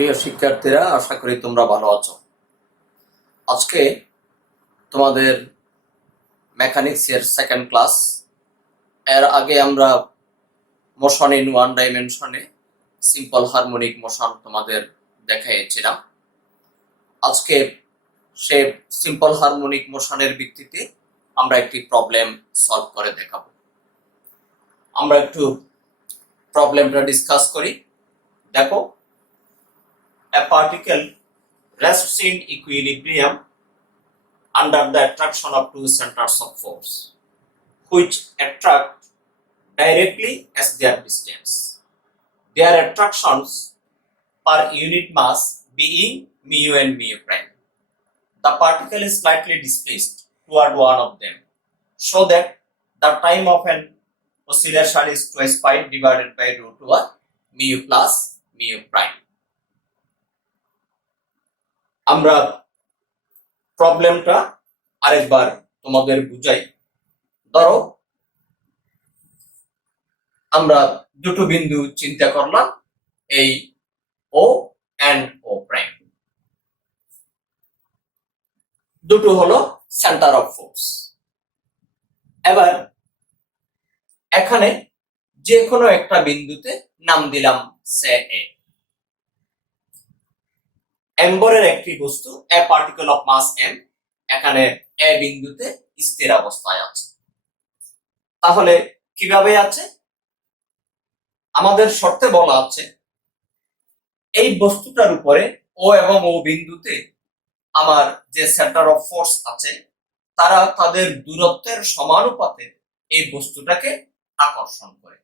প্রিয় শিক্ষার্থীরা, আশা করি তোমরা ভালো আছো। আজকে তোমাদের মেকানিক্স এর সেকেন্ড ক্লাস। এর আগে আমরা মোশন ইন ওয়ান ডাইমেনশনে সিম্পল হারমোনিক মোশন তোমাদের দেখিয়েছিলাম। আজকে সে সিম্পল হারমোনিক মোশনের ভিত্তিতে আমরা একটি প্রবলেম সলভ করে দেখাবো। আমরা একটু প্রবলেমটা ডিসকাস করি। দেখো, a particle rests in equilibrium under the attraction of two centers of force, which attract directly as their distance. Their attractions per unit mass being mu and mu prime. The particle is slightly displaced toward one of them, so that the time of an oscillation is twice pi divided by root over mu plus mu prime. আমরা প্রবলেমটা আরেকবার তোমাদের বুঝাই। ধরো, আমরা দুটো বিন্দু চিন্তা করলাম, এই ও এন্ড ও প্রাইম। দুটো হলো সেন্টার অফ ফোর্স। এবার এখানে যে কোনো একটা বিন্দুতে নাম দিলাম সে এ। এম্বরের একটি বস্তু, এ পার্টিকেল অফ মাস এম, এখানে এ বিন্দুতে স্থির অবস্থায় আছে। তাহলে কিভাবে আছে? আমাদের শর্তে বলা আছে এই বস্তুটার উপরে ও এবং ও বিন্দুতে আমার যে সেন্টার অফ ফোর্স আছে তারা তাদের দূরত্বের সমানুপাতে এই বস্তুটাকে আকর্ষণ করে।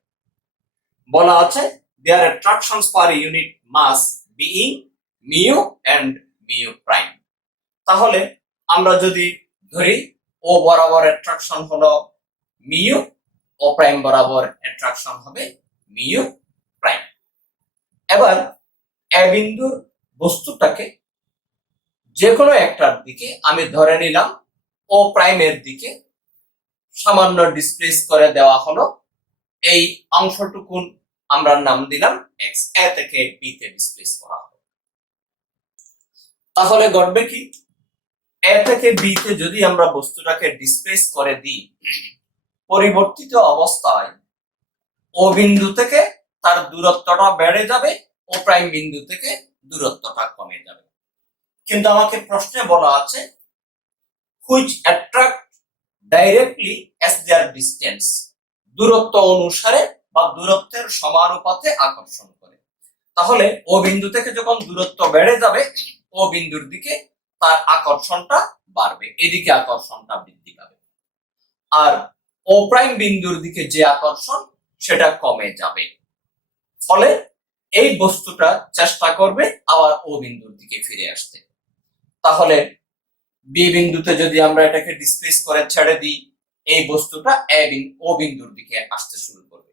বলা আছে there attractions per unit mass being mu and mu prime. তাহলে আমরা যদি ধরি ও বরাবর অ্যাট্রাকশন হলো মিউ, ও প্রাইম বরাবর অ্যাট্রাকশন হবে মিউ প্রাইম। এবার এ বিন্দুর বস্তুটাকে যে কোনো একটার দিকে আমি ধরে নিলাম ও প্রাইমের দিকে সামান্য ডিসপ্লেস করে দেওয়া হলো। এই অংশটুকুন আমরা নাম দিলাম এক্স, এ থেকে বি তে ডিসপ্লেস করা হলো। তাহলে ঘটবে কি, এ থেকে বি তে যদি আমরা বস্তুটাকে ডিসপ্লেস করে দিই, পরিবর্তিত অবস্থায় ও বিন্দু থেকে তার দূরত্বটা বেড়ে যাবে, ও প্রাইম বিন্দু থেকে দূরত্বটা কমে যাবে। কিন্তু আমাকে প্রশ্নে বলা আছে which attract directly as their distance, দূরত্ব অনুসারে বা দূরত্বের সমানুপাতে আকর্ষণ করে। তাহলে ও বিন্দু থেকে যখন দূরত্ব বেড়ে যাবে, ও বিন্দুর দিকে তার আকর্ষণটা বাড়বে, এদিকে আকর্ষণটা বৃদ্ধি পাবে। আর ও প্রাইম বিন্দুর দিকে যে আকর্ষণ সেটা কমে যাবে। ফলে এই বস্তুটা চেষ্টা করবে আবার ও বিন্দুর দিকে ফিরে আসতে। তাহলে বি বিন্দুতে যদি আমরা এটাকে ডিসপ্লেস করে ছেড়ে দিই, এই বস্তুটা ও বিন্দুর দিকে আসতে শুরু করবে।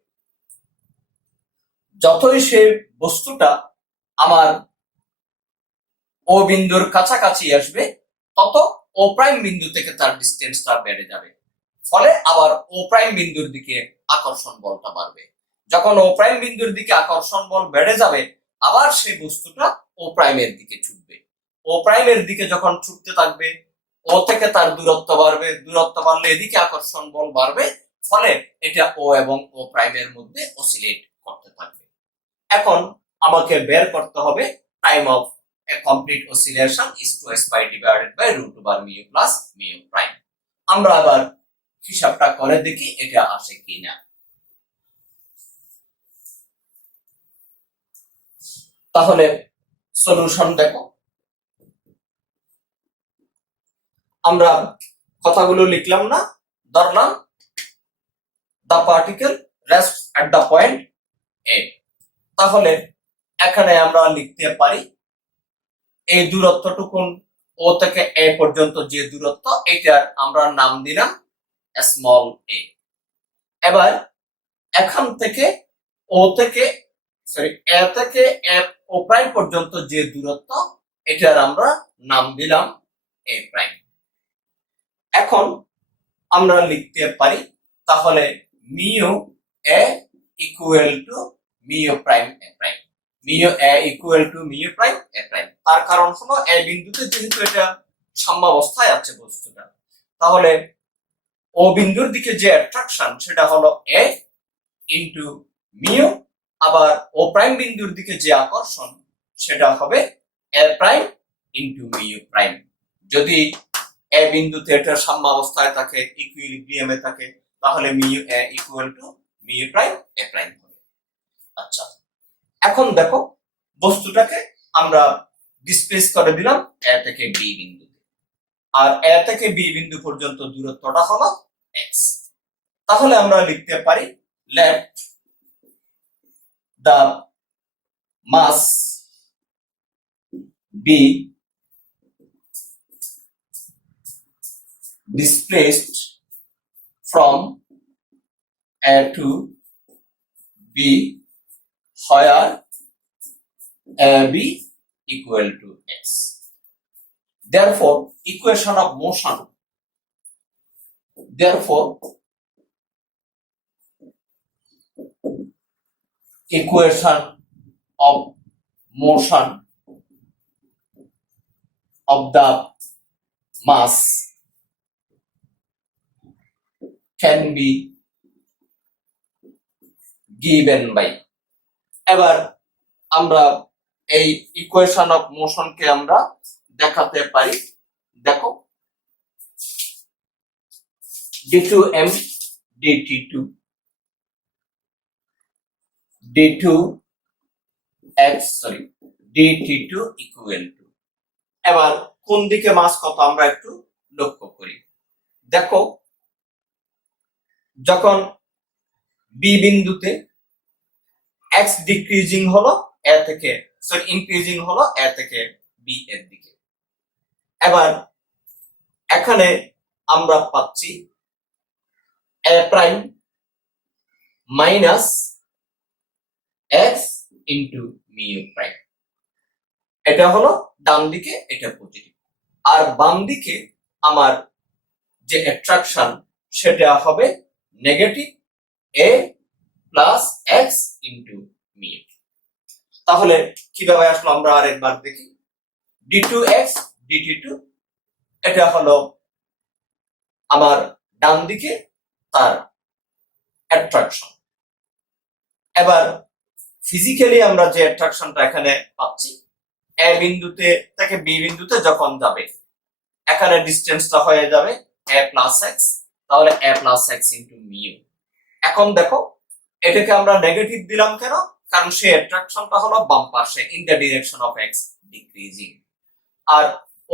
যতই সে বস্তুটা আমার ও বিন্দুর কাছাকাছি আসবে, তত ও প্রাইম বিন্দু থেকে তার ডিস্টেন্সটা বেড়ে যাবে। ফলে আবার ও প্রাইম বিন্দুর দিকে আকর্ষণ বলটা বাড়বে। যখন ও প্রাইম বিন্দুর দিকে আকর্ষণ বল বেড়ে যাবে, আবার সেই বস্তুটা ও প্রাইমের দিকে ছুটবে। ও প্রাইমের দিকে যখন ছুটতে থাকবে, ও থেকে তার দূরত্ব বাড়বে, দূরত্ব বাড়লে এদিকে আকর্ষণ বল বাড়বে। ফলে এটা ও এবং ও প্রাইমের মধ্যে অসিলেট করতে থাকবে। এখন আমাকে বের করতে হবে time of a complete oscillation is 2 pi divided by root over mu plus mu prime. আমরা আবার হিসাবটা করে দেখি এটা আসে কিনা। তাহলে সলিউশন দেখো, আমরা কথাগুলো লিখলাম না, ধরলাম the particle rests at the point A। তাহলে এখানে আমরা লিখতে পারি এই দূরত্বটুকুন ও থেকে এ পর্যন্ত যে দূরত্ব, এটার আমরা নাম দিলাম স্মল এ। এবার এখান থেকে ও থেকে এ থেকে ও প্রাইম পর্যন্ত যে দূরত্ব, এটার আমরা নাম দিলাম এ প্রাইম। এখন আমরা লিখতে পারি তাহলে mu a equal to mu prime a prime. Mu a equal to mu prime a prime. তার কারণ হলো এ বিন্দুতে যেহেতু এটা সাম্যাবস্থায় আছে বস্তুটা, তাহলে ও বিন্দুর দিকে যে অ্যাট্রাকশন সেটা হলো এ ইন্টু মিউ, আবার ও প্রাইম বিন্দুর দিকে যে আকর্ষণ সেটা হবে এ প্রাইম ইন্টু মিউ প্রাইম। যদি এ বিন্দুতে এটা সাম্যাবস্থায় থাকে, ইকুইলিব্রিয়ামে থাকে, তাহলে mu a equal to mu prime a prime হবে। আচ্ছা, এখন দেখো বস্তুটাকে আমরা ডিসপ্লেস করে দিলাম এ থেকে বি বিন্দুতে, আর এ থেকে বি বিন্দু পর্যন্ত দূরত্বটা হলো এক্স। তাহলে আমরা লিখতে পারি let the mass B displaced from A to B where AB equal to x. Therefore, equation of motion of the mass can be given by, এবার আমরা এই ইকুয়েশন অফ মোশনকে আমরা দেখাতে পারি। দেখো d2m dt2 ইকুয়াল টু, এবার কোন দিকে মাস কত আমরা একটু লক্ষ্য করি। দেখো যখন বি বিন্দুতে x ডিক্রিজিং হলো এ থেকে, ইনক্রিজিং হলো এ থেকে বি এর দিকে, এবার এখানে আমরা পাচ্ছি A prime minus x into mu prime. এটা হলো ডান দিকে, এটা পজিটিভ, আর বাম দিকে আমার যে অ্যাট্রাকশন সেটা হবে negative a plus x into mu. তাহলে কিভাবে আসলো আমরা আরেকবার দেখি। d2x dt2 এটা হলো আমার ডান দিকে তার অ্যাট্রাকশন। এবার ফিজিক্যালি আমরা যে অ্যাট্রাকশনটা এখানে পাচ্ছি, এ বিন্দুতে থেকে বি বিন্দুতে যখন যাবে এখানে ডিসটেন্সটা হয়ে যাবে a প্লাস x, তাহলে a plus x into mu. এখন দেখো এটাকে আমরা নেগেটিভ দিলাম কেন? কারণ সেই অ্যাট্রাকশনটা হলো বাম পাশে, in the direction of x decreasing, আর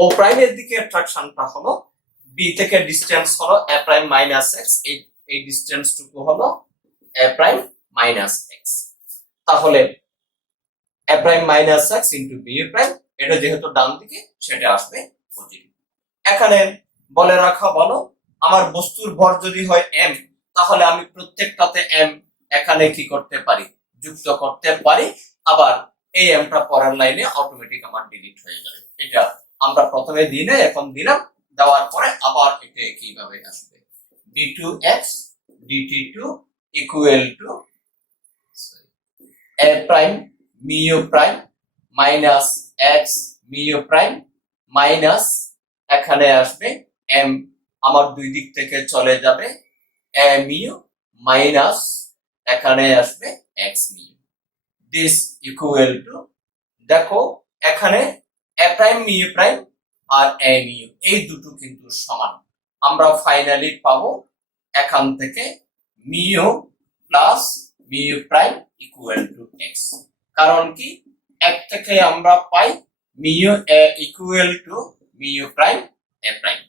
ও প্রাইমের দিকে অ্যাট্রাকশনটা হলো বি থেকে ডিসটেন্স হলো a প্রাইম মাইনাস x, এই ডিসটেন্সটুকু হলো a প্রাইম মাইনাস x। তাহলে a prime minus x into B prime, এটা যেহেতু ডান দিকে সেটা আসবে পজিটিভ। এখানে বলে রাখা বলো, আমার বস্তুর ভর যদি হয় m, তাহলে আমি প্রত্যেকটাতে m এখানে কি করতে পারি, যুক্ত করতে পারি, আবার এই mটা পরের লাইনে অটোমেটিক আমার ডিলিট হয়ে যাবে। এটা আমরা প্রথমে দিই না, এখন দিলাম, দেওয়ার পরে আবার এটা কিভাবে আসবে, d2x dt2 equal two a prime mu prime minus x mu prime minus এখানে আসবে m, আমার দুই দিক থেকে চলে যাবে a মিউ মাইনাস এখানে আসবে x mu, this equal to, দেখো এখানে a প্রাইম মিউ প্রাইম আর a মিউ এই দুটো কিন্তু সমান। আমরা ফাইনালি পাবো এখান থেকে mu plus mu prime equal to x। কারণ কি, এক থেকে আমরা পাই mu a equal to mu prime a prime.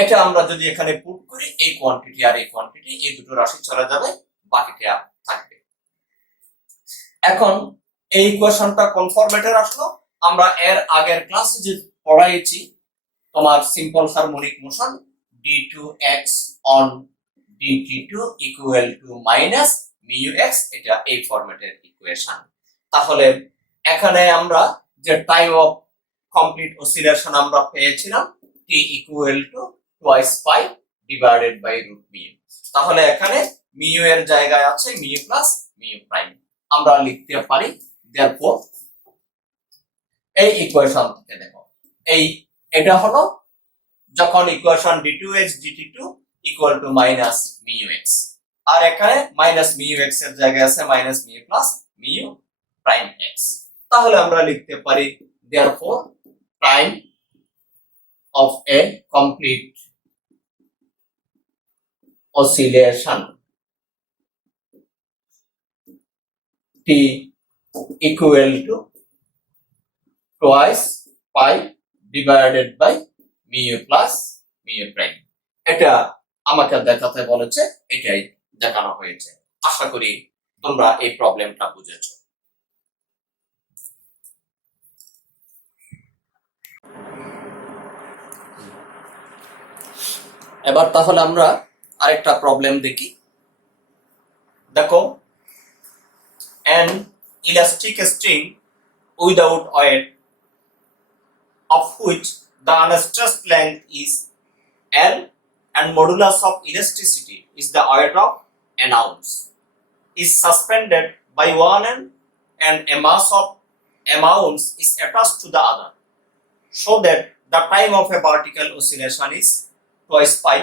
এটা আমরা যদি এখানে পুট করি, এই কোয়ান্টিটি আর এই কোয়ান্টিটি এই দুটো রাশি চলে যাবে, বাকিটা থাকবে। এখন এই ইকুয়েশনটা কোন ফরম্যাটে আসলো, আমরা এর আগের ক্লাসে যে পড়াইছি তোমার simple harmonic motion d2x on dt2 equal to minus mu x, এটা এই ফরম্যাটের ইকুয়েশন। তাহলে এখানে আমরা যে টাইম অফ কমপ্লিট অসিলেশন আমরা পেয়েছিলাম t equal to twice pi divided by root mu, তাহলে এখানে মিউ এর জায়গায় আছে মিউ প্লাস মিউ প্রাইম। আমরা লিখতে পারি therefore এই ইকুয়েশন থেকে দেখো, এটা হলো যখন equation d2x dt2 equal to minus mu x, আর এখানে মাইনাস মিউ এক্স এর জায়গায় আছে minus mu plus mu prime x. তাহলে আমরা লিখতে পারি therefore prime of a complete oscillation t equal to twice pi divided by mu plus mu prime। এটা আমাকে দেখাতে বলেছে, এটাই দেখানো হয়েছে। আশা করি তোমরা এই প্রবলেমটা বুঝেছো। এবার তাহলে আমরা আরেকটা প্রবলেম দেখি। দেখো, an elastic string without weight of which the unstressed length is L and modulus of elasticity is the weight of an ounce is suspended by one end and a mass of an ounce is attached to the other, so that the time of a particle oscillation is twice pi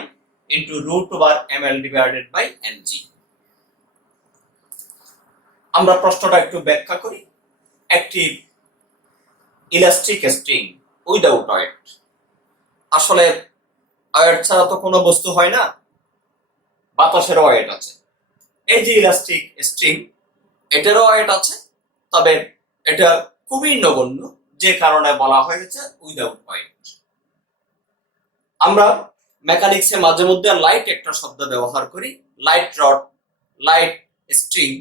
into root over ml divided by ng। আমরা প্রশ্নটা একটু ব্যাখ্যা করি। একটি elastic string without wait, আসলে wait ছাড়া তো কোনো বস্তু হয় না, বাতাসের ওয়েট আছে। এই যে ইলাস্টিক স্ট্রিং, এটারও ওয়েট আছে, তবে এটা খুবই নগণ্য, যে কারণে বলা হয়েছে উইদাউট ওয়েট। আমরা মেকানিক্সে মাঝে মধ্যে লাইট একটা শব্দ ব্যবহার করি, লাইট রড, লাইট স্ট্রিং।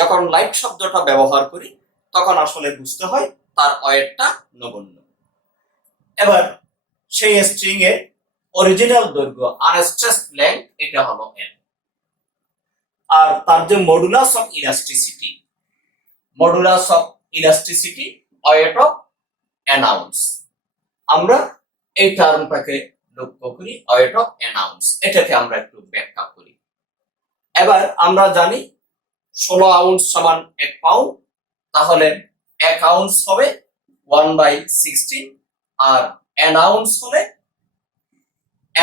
যখন লাইট শব্দটা ব্যবহার করি তখন আসলে বুঝতে হয় তার ওয়েটটা নগণ্য। এবার সেই স্ট্রিং এর অরিজিনাল দৈর্ঘ্য আনস্ট্রেসড লেংথ এটা হলো n, আর তার যে modulus of elasticity, wait of an ounce, আমরা এই টার্মটাকে লক্ষ্য করি, ওয়েট অফ an ounce। এটাকে আমরা একটু ব্যাখ্যা করি। এবার আমরা জানি 16 আউন্স সমান 1 পাউন্ড, তাহলে 1 আউন্স হবে 1/16, আর an আউন্স হলে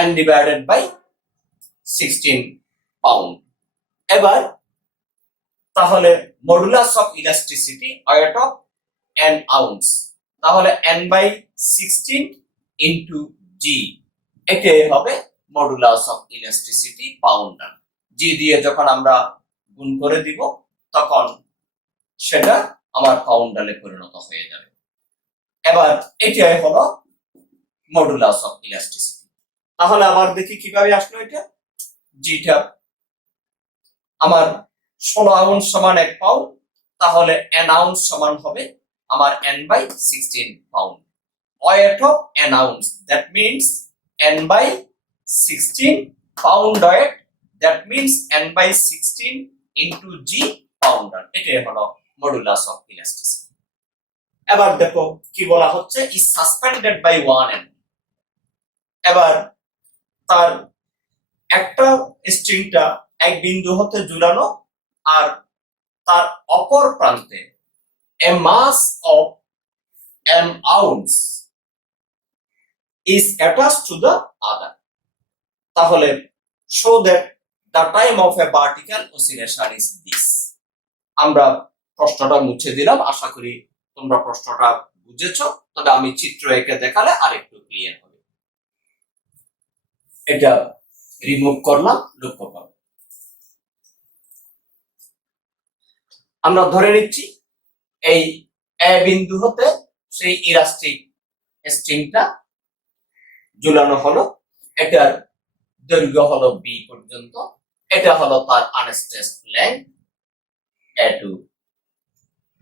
n ডিভাইডেড বাই 16 পাউন্ড। এবার তাহলে modulus of elasticity wait of an ounce, তাহলে n/16 ইনটু g, এটাই হবে modulus of elasticity pound. g দিয়ে যখন আমরা গুণ করে দিব তখন সেটা আমার পাউন্ডালে পরিণত হয়ে যাবে। এবার এটাই হলো মডুলাস অফ ইলাস্টিসিটি। তাহলে আবার দেখি কিভাবে আসলো এটা। জিটা আমার 16 আউন্স সমান 1 পাউন্ড, তাহলে n আউন্স সমান হবে আমার n/16 pound. Weight of an ounce, that means n/16 pound weight, that means n/16 into g poundal. এটাই হলো মডুলাস অফ ইলাস্টিসিটি। এবার দেখো কি বলা হচ্ছে, is suspended by one end। এবার তার একটা স্ট্রিংটা এক বিন্দু হতে ঝুলানো, আর তার অপর প্রান্তে a mass of an ounce is attached to the other, তাহলে show that the time of a particle oscillation is this। আমরা প্রশ্নটা মুছে দিলাম, আশা করি তোমরা প্রশ্নটা বুঝেছো, তবে আমি চিত্র এঁকে দেখালে আরেকটু ক্লিয়ার হবে। এটা রিমুভ করলাম, লক্ষ্য করো। আমরা ধরে নিচ্ছি এই এ বিন্দু হতে সেই ইলাস্টিক স্ট্রিংটা ঝুলানো হলো, এটার দৈর্ঘ্য হলো b পর্যন্ত, এটা হলো তার আনস্ট্রেসড length a to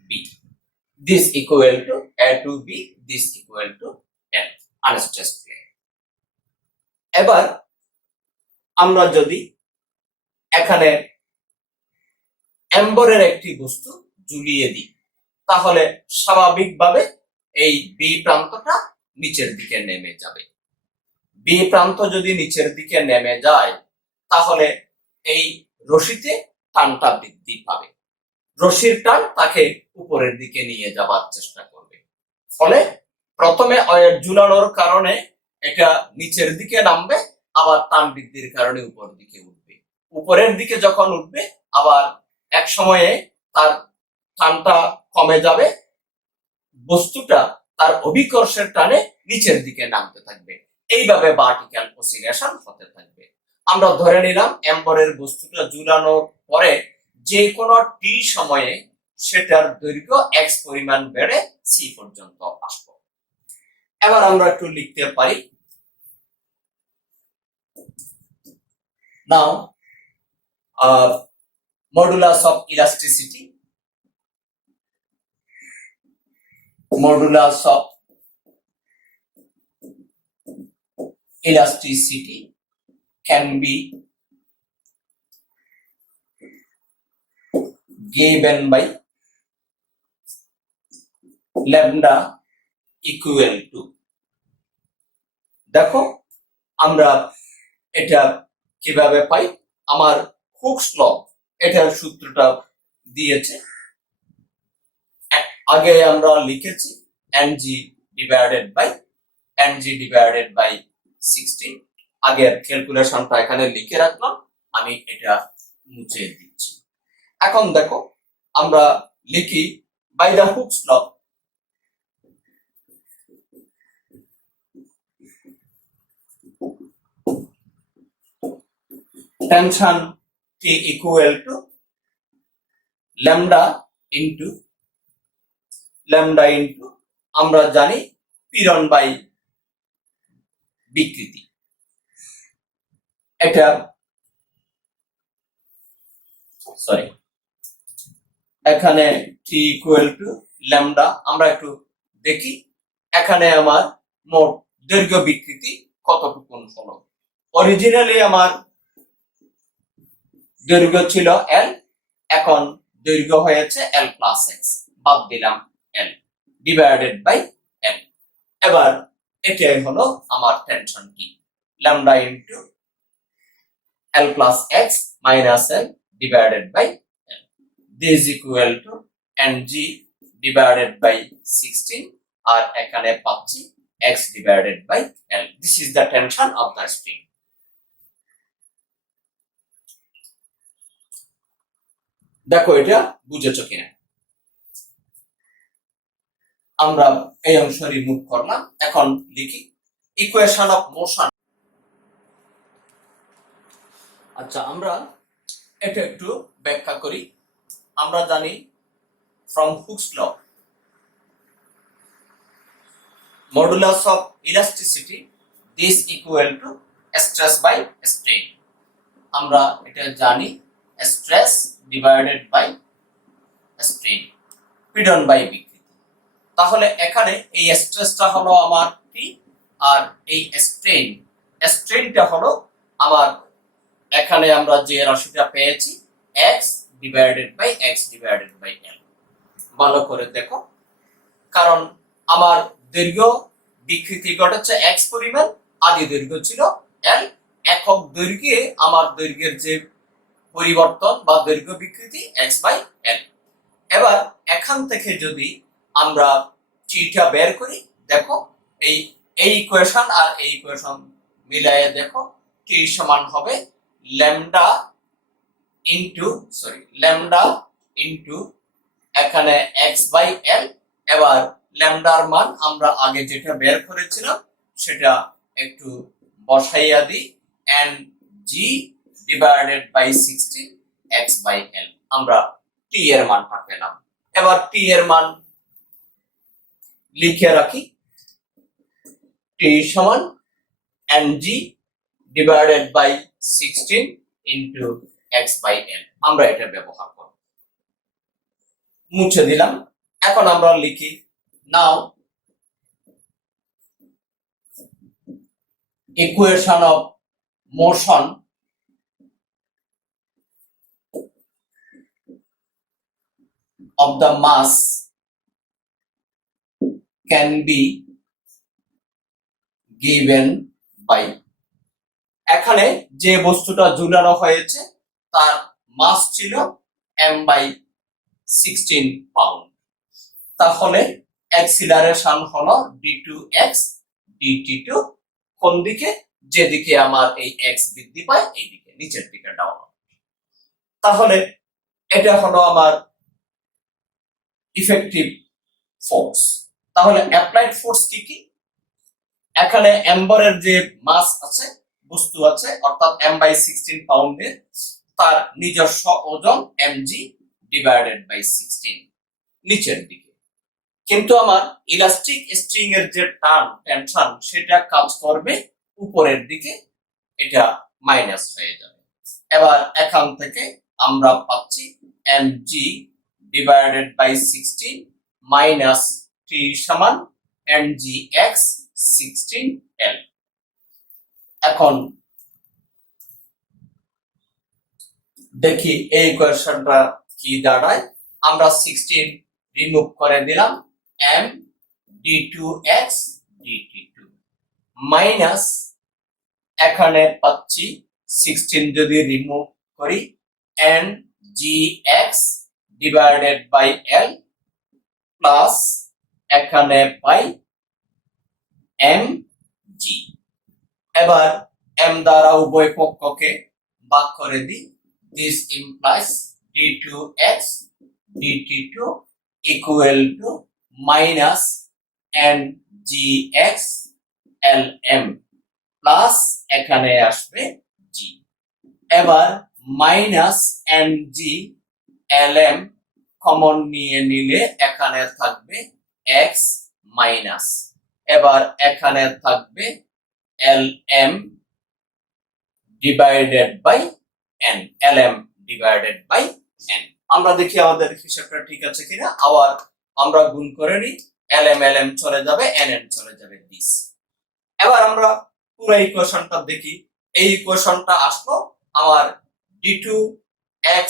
b, this equal to a to b, this equal to l, unstressed length. এবার আমরা যদি এখানে এম্বরের একটি বস্তু ঝুলিয়ে দিই, তাহলে স্বাভাবিকভাবে এই বি প্রান্তটা নিচের দিকে নেমে যাবে। বি প্রান্ত যদি নিচের দিকে নেমে যায়, তাহলে এই রশিতে টানটা বৃদ্ধি পাবে, রশির টান তাকে উপরের দিকে নিয়ে যাবার চেষ্টা করবে। ফলে প্রথমে ঝুলানোর কারণে এটা নিচের দিকে নামবে, আবার টান বৃদ্ধির কারণে উপরের দিকে উঠবে। উপরের দিকে যখন উঠবে আবার এক সময়ে তার টানটা কমে যাবে, বস্তুটা তার অভিকর্ষের টানে নিচের দিকে নামতে থাকবে। এইভাবে ভার্টিক্যাল অসিলেশন হতে থাকবে। আমরা ধরে নিলাম এম্বরের বস্তুটা ঝুলানোর পরে যে কোনো টি সময়ে সেটার দৈর্ঘ্য x পরিমাণ বেড়ে c পর্যন্ত আসবে। এবার আমরা একটু লিখতে পারি, now modulus of elasticity, modulus of elasticity can be given by lambda equal to, দেখো আমরা এটা কিভাবে পাই, আমার হুকস ল এটার সূত্রটা দিয়েছে, আগে আমরা লিখেছি ng ডিভাইডেড বাই 16। আগের ক্যালকুলেশনটা এখানে লিখে রাখলাম, আমি এটা মুছে দিচ্ছি। এখন দেখো আমরা লিখি by the Hooke's law, tension T equal to lambda into আমরা জানি পীড়ন বাই বিকৃতি। এটা এখানে T equal to lambda, আমরা একটু দেখি এখানে আমার মোট দৈর্ঘ্য বিকৃতি কতটুকু হলো। অরিজিনালি আমার দৈর্ঘ্য ছিল L, এখন দৈর্ঘ্য হয়েছে L প্লাস x, বাদ দিলাম L ডিভাইডেড বাই L। এবার এটাই হলো আমার tension T, lambda into L plus x minus L divided by L. This is equal to ng divided by 16 আর এখানে পাচ্ছি x divided by L. This is the tension of the string. দেখো এটা বুঝেছো কিনা। আমরা এই অংশ রিমুভ করলাম, এখন লিখি ইকুয়েশন অফ মোশন। আচ্ছা, আমরা এটা একটু ব্যাখ্যা করি। আমরা জানি from Hooke's law modulus of elasticity this equal to stress by strain. আমরা এটা জানি স্ট্রেস ডিভাইডেড বাই স্ট্রেন, পীড়ন বাই বিকৃতি। তাহলে এখানে এই স্ট্রেসটা হলো আমার টি, আর এই স্ট্রেনটা হলো আমার, এখানে আমরা যে রাশিটা পেয়েছি x ডিভাইডেড বাই L। ভালো করে দেখো, কারণ আমার দৈর্ঘ্য বিকৃতি ঘটেছে x পরিমাণ, আদি দৈর্ঘ্য ছিল L, একক দৈর্ঘ্যে আমার দৈর্ঘ্যের যে পরিবর্তন বা দৈর্ঘ্য বিকৃতি x বাই L। এবার এখান থেকে যদি আমরা টিটা বের করি, দেখো এই ইকুয়েশন আর এই ইকুয়েশন মিলায়ে দেখো টি সমান হবে ল্যামডা ইনটু এখানে x বাই L। এবার ল্যামডার মান আমরা আগে যেটা বের করেছিলাম সেটা একটু বসাইয়া দিই, and g divided by 16 x by L। আমরা t এর মানটা পেলাম। এবার t এর মান লিখে রাখি, t সমান ng divided by 16 into x by L। আমরা এটা ব্যবহার করব, মুছে দিলাম। এখন আমরা লিখি now equation of motion of the mass can be given by, এখানে যে বস্তুটা ঝুলানো হয়েছে তার মাস ছিল m/16 পাউন্ড। তাহলে অ্যাক্সিলারেশন হলো d2x dt2 কোন দিকে, যেদিকে আমার এই x বৃদ্ধি পায় এই দিকে, নিচের দিকে ডাউন। তাহলে এটা হলো আমার ইফেক্টিভ ফোর্স। তাহলে অ্যাপ্লাইড ফোর্স কি কি? এখানে এম্বরের যে মাস আছে, বস্তু আছে, অর্থাৎ m/16 পাউন্ডের, তার নিজস্ব ওজন mg ডিভাইডেড বাই 16 নিচের দিকে। কিন্তু আমার ইলাস্টিক স্ট্রিং এর যে টেনশন সেটা কাজ করবে উপরের দিকে, এটা মাইনাস হয়ে যাবে। এবার এখান থেকে আমরা পাচ্ছি mg divided by 16 minus t সমান mgx 16L। এখন দেখি এই ইকুয়েশনটা কি দাঁড়ায়। আমরা 16 রিমুভ করে দিলাম, m d2x dt2 মাইনাস এখানে পাচ্ছি 16 যদি রিমুভ করি n gx divided by l plus এখানে পাই mg। এবার m দ্বারা উভয় পক্ষকে ভাগ করে দিই। This implies d2x dt2 equal to minus mgx lm plus এখানে আসবে g। এবার মাইনাস mg lm কমন নিয়ে নিলে এখানে থাকবে x মাইনাস, এবার এখানে থাকবে lm divided by n, lm divided by n। আমরা দেখি আমাদের হিসাবটা ঠিক আছে কিনা। আবার আমরা গুণ করে নিই, lm চলে যাবে, nn চলে যাবে 20। এবার আমরা পুরো ইকুয়েশনটা দেখি। এই ইকুয়েশনটা আসলো আমার d2x,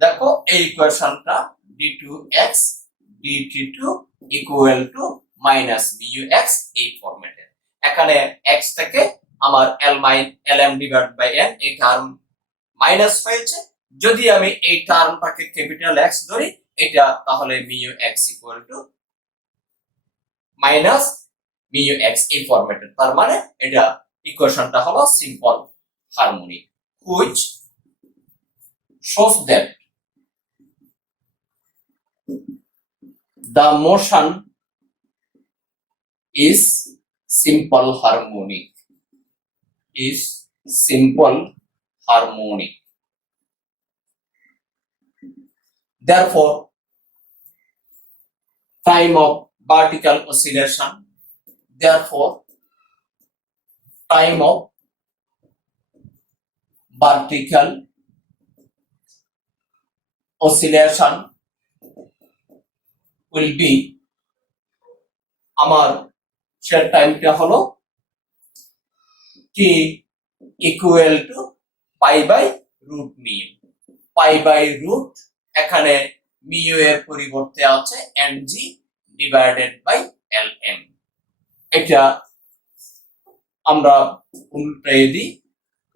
দেখো এই ইকুয়েশনটা d2x dt2 equal to minus μx এই ফরম্যাটে। এখানে x থেকে আমার lm ডিভাইড বাই n এই টার্ম মাইনাস হয়েছে। যদি আমি এই টার্মটাকে ক্যাপিটাল x ধরি এটা, তাহলে μx equal to minus μx এই ফরম্যাটে। তার মানে এটা ইকুয়েশনটা হলো simple harmonic, which shows that the motion is simple harmonic, is simple harmonic. Therefore, time of vertical oscillation, therefore time of vertical oscillation will be, আমার সে টাইমটা হলো t equal to pi by root mu. Pi by root এখানে mu এর পরিবর্তে আছে mg divided by lm। এটা আমরা উল্টায়ে দিই,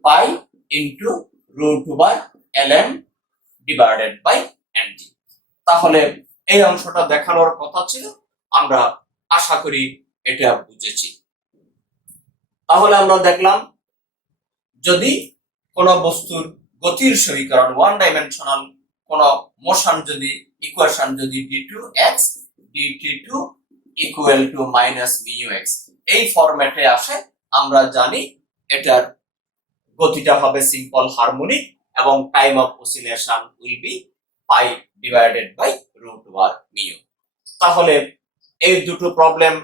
pi into root over lm divided by mg। তাহলে এই অংশটা দেখানোর কথা ছিল, আমরা আশা করি এটা বুঝেছি। তাহলে আমরা দেখলাম যদি কোন বস্তুর গতির সমীকরণ, ওয়ান ডাইমেনশনাল কোন মোশন যদি ইকুয়েশন যদি d2x dt2 equal to minus μx এই ফরম্যাটে আসে, আমরা জানি এটার গতিটা হবে সিম্পল হারমোনিক এবং time of oscillation will be pi divided by root over mu. তাহলে এই দুটো প্রবলেম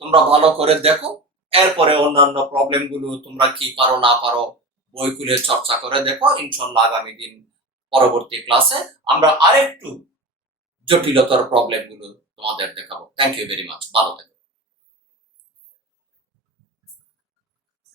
তোমরা ভালো করে দেখো, এরপরে অন্যান্য প্রবলেম গুলো তোমরা কি পারো না পারো বই খুলে চর্চা করে দেখো। ইনশাআল্লাহ আগামী দিন পরবর্তী ক্লাসে আমরা আরেকটু জটিলতর প্রবলেম গুলো তোমাদের দেখাবো। থ্যাংক ইউ ভেরি মাচ, ভালো থেকো।